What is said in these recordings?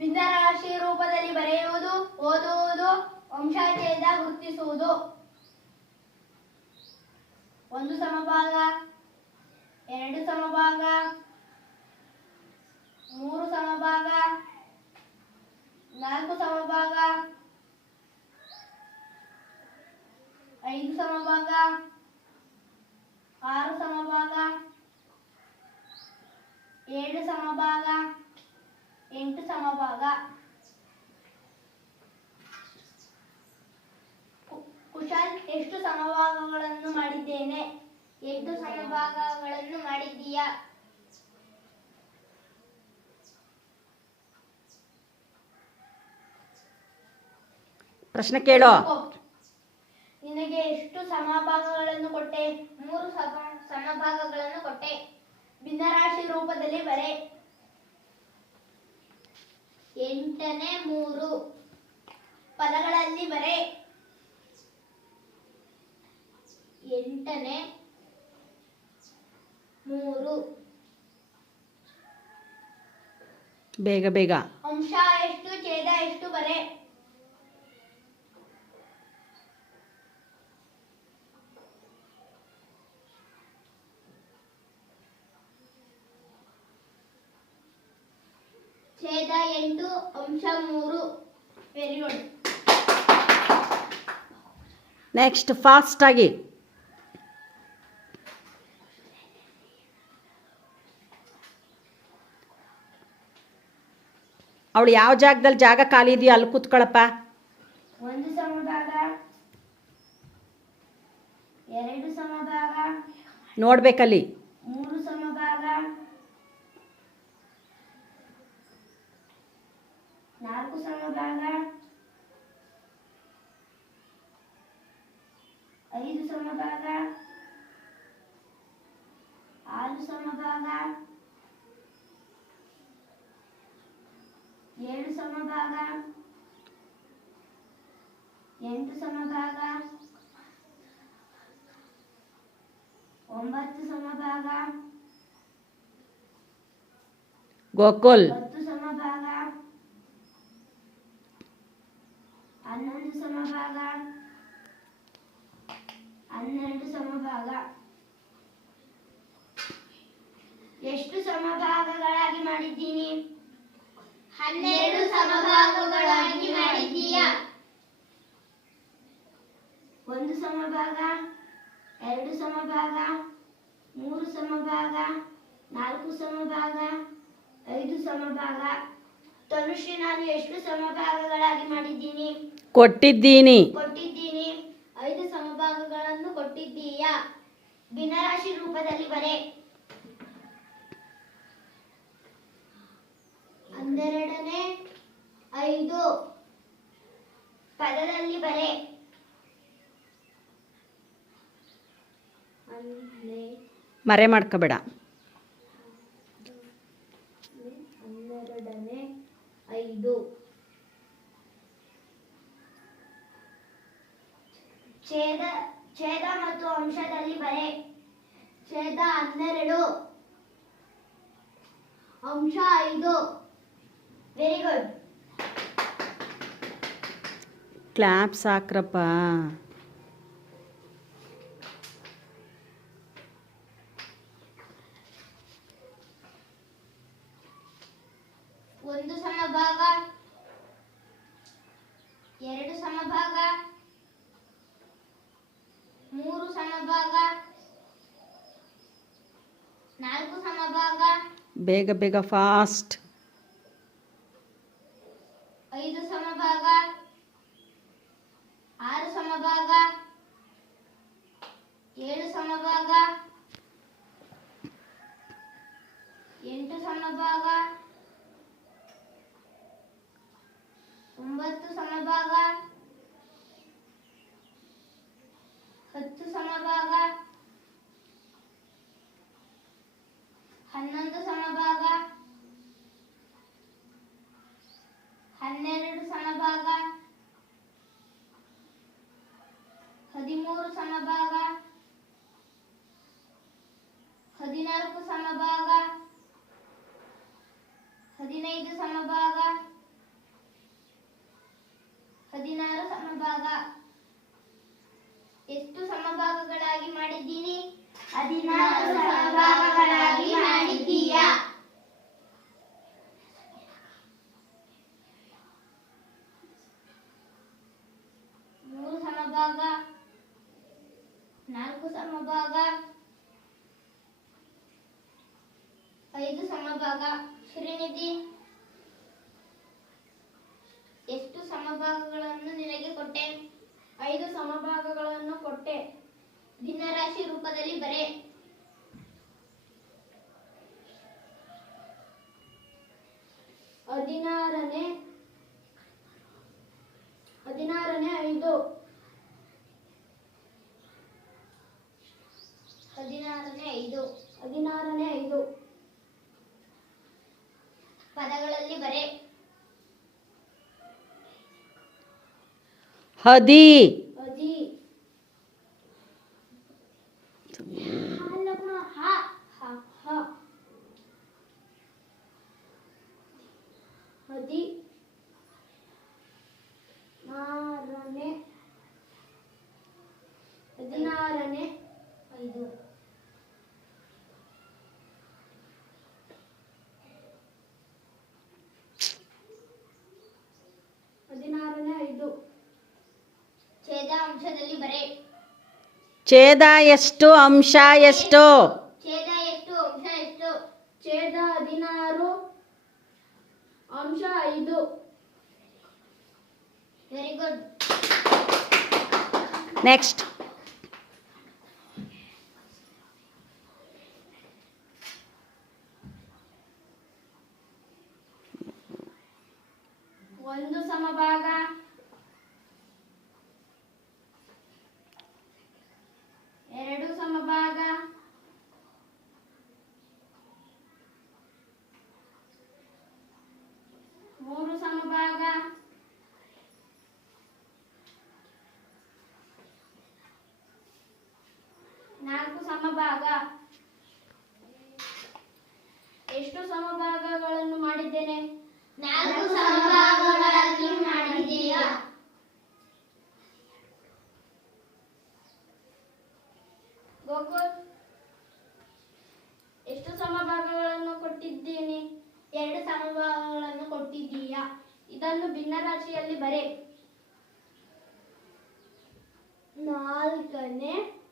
ಭಿನ್ನರಾಶಿ ರೂಪದಲ್ಲಿ ಬರೆಯುವುದು, ಓದುವುದು ವಂಶಾಚೆಯಿಂದ ಗುರುತಿಸುವುದು ಒಂದು ಸಮಭಾಗ, ಎರಡು ಸಮಭಾಗ, ಮೂರು ಸಮಭಾಗ, ನಾಲ್ಕು ಸಮಭಾಗ, ಐದು ಸಮಭಾಗ ಆರು ಸಮಭಾಗ ಏಳು ಸಮಭಾಗ ಕು- ಕುಶಾಲ್ ಎಷ್ಟು ಸಮಭಾಗಗಳನ್ನು ಮಾಡಿದ್ದೇನೆ? ಎಷ್ಟು ಸಮಭಾಗಗಳನ್ನು ಮಾಡಿದ್ದೀಯಾ? ಪ್ರಶ್ನೆ ಕೇಳೋ. ನಿನಗೆ ಎಷ್ಟು ಸಮಭಾಗಗಳನ್ನು ಕೊಟ್ಟೆ? ಮೂರು ಸಮ ಸಮಭಾಗಗಳನ್ನು ಕೊಟ್ಟೆ. ಭಿನ್ನರಾಶಿ ರೂಪದಲ್ಲಿ ಬರೆ. ಎಂಟನೇ ಮೂರು ಪದಗಳಲ್ಲಿ ಬರೆ. ಎಂಟನೇ ಮೂರು ಬೇಗ ಬೇಗ. ಅಂಶ ಎಷ್ಟು ಛೇದ ಎಷ್ಟು ಬರೆ. ಛೇದ ಎಂಟು ಅಂಶ ಮೂರು. ವೆರಿ ಗುಡ್ ನೆಕ್ಸ್ಟ್ ಫಾಸ್ಟಾಗಿ ಅವಳು ಯಾವ ಜಾಗದಲ್ಲಿ ಜಾಗ ಖಾಲಿ ಇದೆಯೋ ಅಲ್ಲಿ ಕೂತ್ಕೊಳಪ್ಪ. ಒಂದು ಸಮಭಾಗ ಎರಡು ಸಮಭಾಗ ನೋಡ್ಬೇಕಲ್ಲಿ. ಮೂರು ಸಮಭಾಗ ನಾಲ್ಕು ಸಮಭಾಗ ಐದು ಸಮಭಾಗ ಆರು ಸಮಭಾಗ ಏಳು ಸಮಭಾಗ ಎಂಟು ಸಮಭಾಗ ಒಂಬತ್ತು ಸಮಭಾಗ ಗೋಕುಲ್ ಹತ್ತು ಸಮಭಾಗ ಹನ್ನೊಂದು ಸಮಭಾಗ ಹನ್ನೆರಡು ಸಮಭಾಗ ಎಷ್ಟು ಸಮಭಾಗಗಳಾಗಿ ಮಾಡಿದ್ದೀನಿ. ಹನ್ನೆರಡು ಸಮಭಾಗಗಳಾಗಿ ಮಾಡಿದ್ದೀಯ? ಒಂದು ಸಮಭಾಗ ಎರಡು ಸಮಭಾಗ ಮೂರು ಸಮಭಾಗ ನಾಲ್ಕು ಸಮಭಾಗ ಐದು ಸಮಭಾಗ. ತನುಶ್ರೀ ನಾನು ಎಷ್ಟು ಸಮಭಾಗಗಳಾಗಿ ಮಾಡಿದ್ದೀನಿ? ಕೊಟ್ಟಿದ್ದೀನಿ. ಕೊಟ್ಟಿದ್ದೀನಿ. ಐದು ಸಮಭಾಗಗಳನ್ನು ಕೊಟ್ಟಿದ್ದೀಯಾ? ಭಿನ್ನರಾಶಿ ರೂಪದಲ್ಲಿ ಬರೆ. ಹನ್ನೆರಡನೇ ಐದು. ಪದದಲ್ಲಿ ಬರೆ. ಮರೆ ಮಾಡ್ಕೋಬೇಡ. ಹನ್ನೆರಡನೇ ಐದು. ಛೇದ ಛೇದ ಮತ್ತು ಅಂಶದಲ್ಲಿ ಬರೆ. ಛೇದ ಹನ್ನೆರಡು. ಅಂಶ ಐದು. ವೆರಿ ಗುಡ್ ಕ್ಲಾಪ್ ಸಾಕ್ರಪ್ಪ ಒಂದು ಸಮಭಾಗ ಎರಡು ಸಮಭಾಗ ಮೂರು ಸಮಭಾಗ ನಾಲ್ಕು ಸಮಭಾಗ. ಬೇಗ ಬೇಗ ಫಾಸ್ಟ್ ಐದು ಸಮಭಾಗ ಆರು ಸಮಭಾಗ ಏಳು ಸಮಭಾಗ ಎಂಟು ಸಮಭಾಗ ಒಂಬತ್ತು ಸಮಭಾಗ ಹತ್ತು ಸಮಭಾಗ ಹನ್ನೊಂದು ಸಮಭಾಗ ಹನ್ನೆರಡು ಸಮಭಾಗ ಹದಿಮೂರು ಸಮಭಾಗ ಹದಿನಾಲ್ಕು ಸಮಭಾಗ ಹದಿನೈದು ಸಮಭಾಗ ಸಮಭಾಗ ಎಷ್ಟು ಸಮಭಾಗಗಳಾಗಿ ಮಾಡಿದ್ದೀನಿ. ಹದಿನಾರು ಸಹಭಾಗಗಳಾಗಿ ಮಾಡಿದ್ದೀಯಾ. ಮೂರು ಸಮಭಾಗ, ನಾಲ್ಕು ಸಮಭಾಗ, ಐದು ಸಮಭಾಗ. ಶ್ರೀನಿಧಿ, ಎಷ್ಟು ಸಮಭಾಗಗಳನ್ನು ನಿನಗೆ ಕೊಟ್ಟೆ? ಐದು ಸಮಭಾಗಗಳನ್ನು ಕೊಟ್ಟೆ. ಭಿನ್ನರಾಶಿ ರೂಪದಲ್ಲಿ ಬರೆ. ಹದಿನಾರನೇ ಹದಿನಾರನೇ ಐದು. ಹದಿನಾರನೇ ಐದು. ಹದಿನಾರನೇ ಐದು. ಪದಗಳಲ್ಲಿ ಬರೆ. ಹದಿ ಹದಿ ನಾರನೇ ಹದಿನಾರನೇ ಐದು ಹದಿನಾರನೇ ಐದು ಛೇದ ಅಂಶದಲ್ಲಿ ಬರೆ ಛೇದ ಎಷ್ಟು ಅಂಶ ಎಷ್ಟು ಛೇದ ಎಷ್ಟು ಅಂಶ ಎಷ್ಟು ಛೇದ ಹದಿನಾರು ಅಂಶ ಐದು ವೆರಿ ಗುಡ್ ನೆಕ್ಸ್ಟ್ ಒಂದು ಸಮಭಾಗ ಎರಡು ಸಮಭಾಗ ಮೂರು ಸಮಭಾಗ ನಾಲ್ಕು ಸಮಭಾಗ ಎಷ್ಟು ಸಮಭಾಗಗಳನ್ನು ಮಾಡಿದ್ದೇನೆ? ನಾಲ್ಕು ಸಮಭಾಗಗಳನ್ನು ಮಾಡಿದ್ದೀಯಾ. ಗೋಕುಲ್ ಎಷ್ಟು ಸಮಭಾಗಗಳನ್ನು ಕೊಟ್ಟಿದ್ದೀನಿ? ಎರಡು ಸಮಭಾಗಗಳನ್ನು ಕೊಟ್ಟಿದ್ದೀಯಾ. ಇದನ್ನು ಭಿನ್ನರಾಶಿಯಲ್ಲಿ ಬರೆ. ನಾಲ್ಕನೇ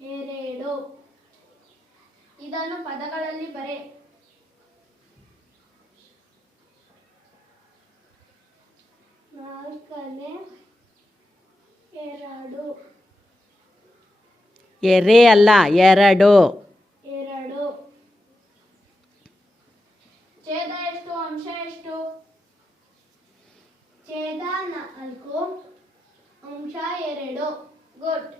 ಎರಡು. ಇದನ್ನು ಪದಗಳಲ್ಲಿ ಬರೆ. ನಾಲ್ಕನೇ ಎರಡು. ಎರೆ ಅಲ್ಲ ಎರಡು. ಎರಡು. ಛೇದ ಎಷ್ಟು ಅಂಶ ಎಷ್ಟು? ಛೇದ ನಾಲ್ಕು ಅಂಶ ಎರಡು. ಗುಡ್.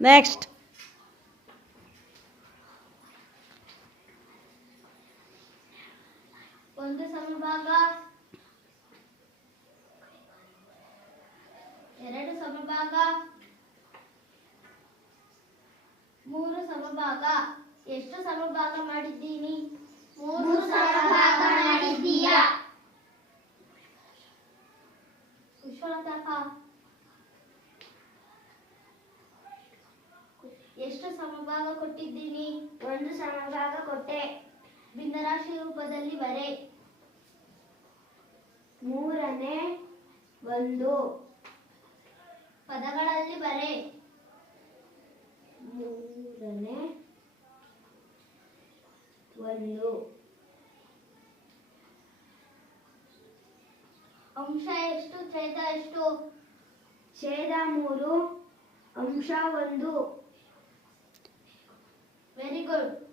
ನೆಕ್ಸ್ಟ್ ಒಂದು ಸಮಭಾಗ. ಎರಡು ಸಮಭಾಗ. ಮೂರು ಸಮಭಾಗ. ಎಷ್ಟು ಸಮಭಾಗ ಮಾಡಿದ್ದೀನಿ? ಮೂರು ಸಮಭಾಗ ಮಾಡಿದ್ದೀಯಾ? ವಿಶ್ವನಾಥಕ್ಕ ಎಷ್ಟು ಸಮಭಾಗ ಕೊಟ್ಟಿದ್ದೀನಿ? ಒಂದು ಸಮಭಾಗ ಕೊಟ್ಟೆ. ಭಿನ್ನರಾಶಿ ರೂಪದಲ್ಲಿ ಬರೆ. ಮೂರನೇ ಒಂದು. ಪದಗಳಲ್ಲಿ ಬರೆ. ಮೂರನೇ ಒಂದು. ಅಂಶ ಎಷ್ಟು ಛೇದ ಎಷ್ಟು? ಛೇದ ಮೂರು ಅಂಶ ಒಂದು. Very good